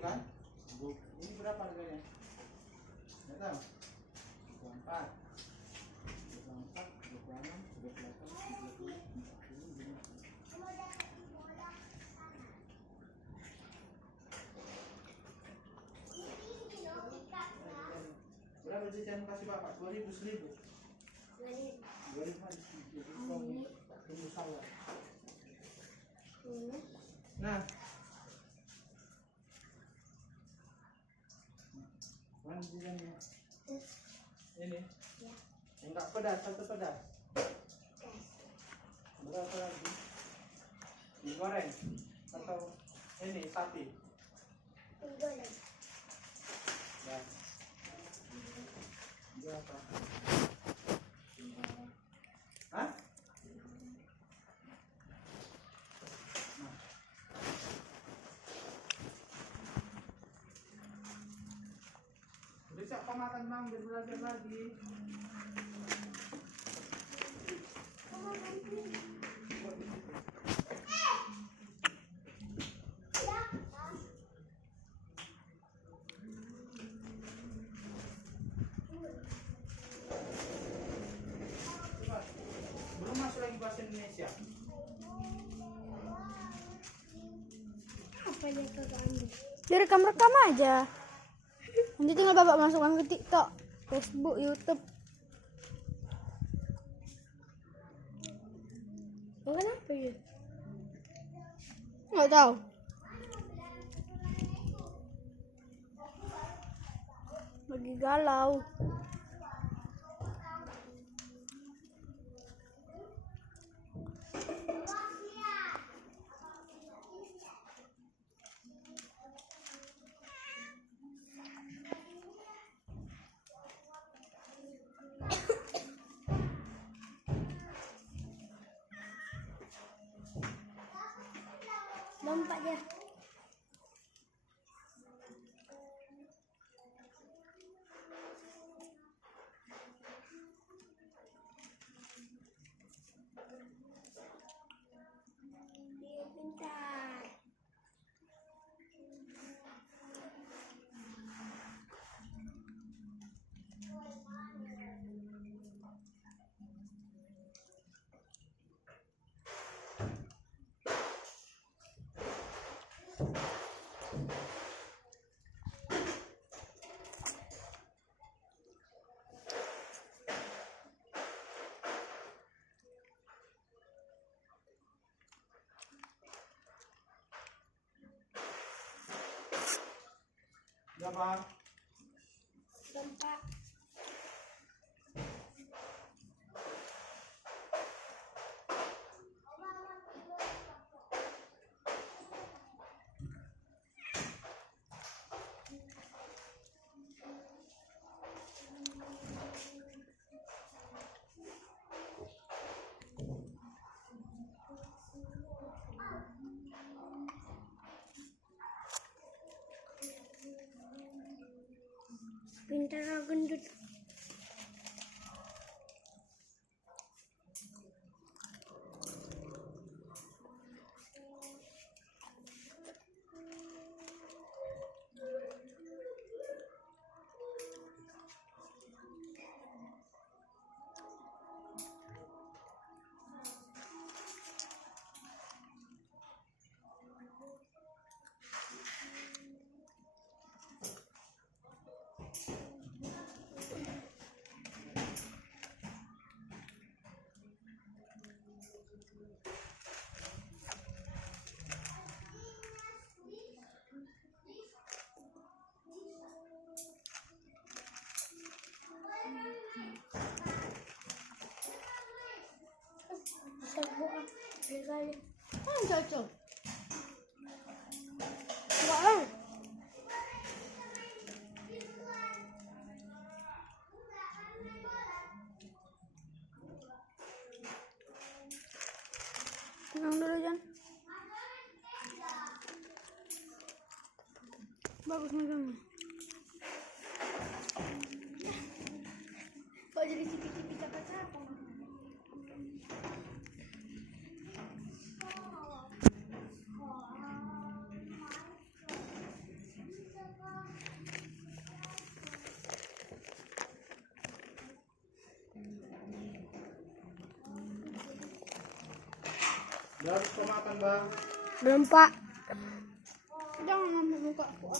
kan? Ini berapa harganya? Nggak tahu. 24, 24, 26, 28, 30, 40, 50. Berapa jajan kasih bapak? 2000, 1000. 2000 aja. Tunggu salah. Nah, mana jajannya? Ini? Ya. Enggak pedas, satu pedas. Berapa lagi? Digoreng atau ini sapi? Digoreng. Ya. Berapa? Hah? Nah. Udah siapa makan bang? Biar belajar lagi. Belum masuk lagi bahasa Indonesia. Apa dia kagak ambil? Direkam-rekam aja. Nanti tinggal bapak masukkan ke TikTok, Facebook, YouTube. Makan apa ya? Nggak tahu. Lagi galau. Lompat dia. Dia pintar. Berapa? Lompat. Pintar gendut. Sebuah kali. Cocok. Enggak lah. Tenang dulu, Jan. Bagus megangnya. Kok jadi cipi-cipi capa-capa? Udah habis kau makan bang? Belum, Pak. Jangan ngambil muka aku.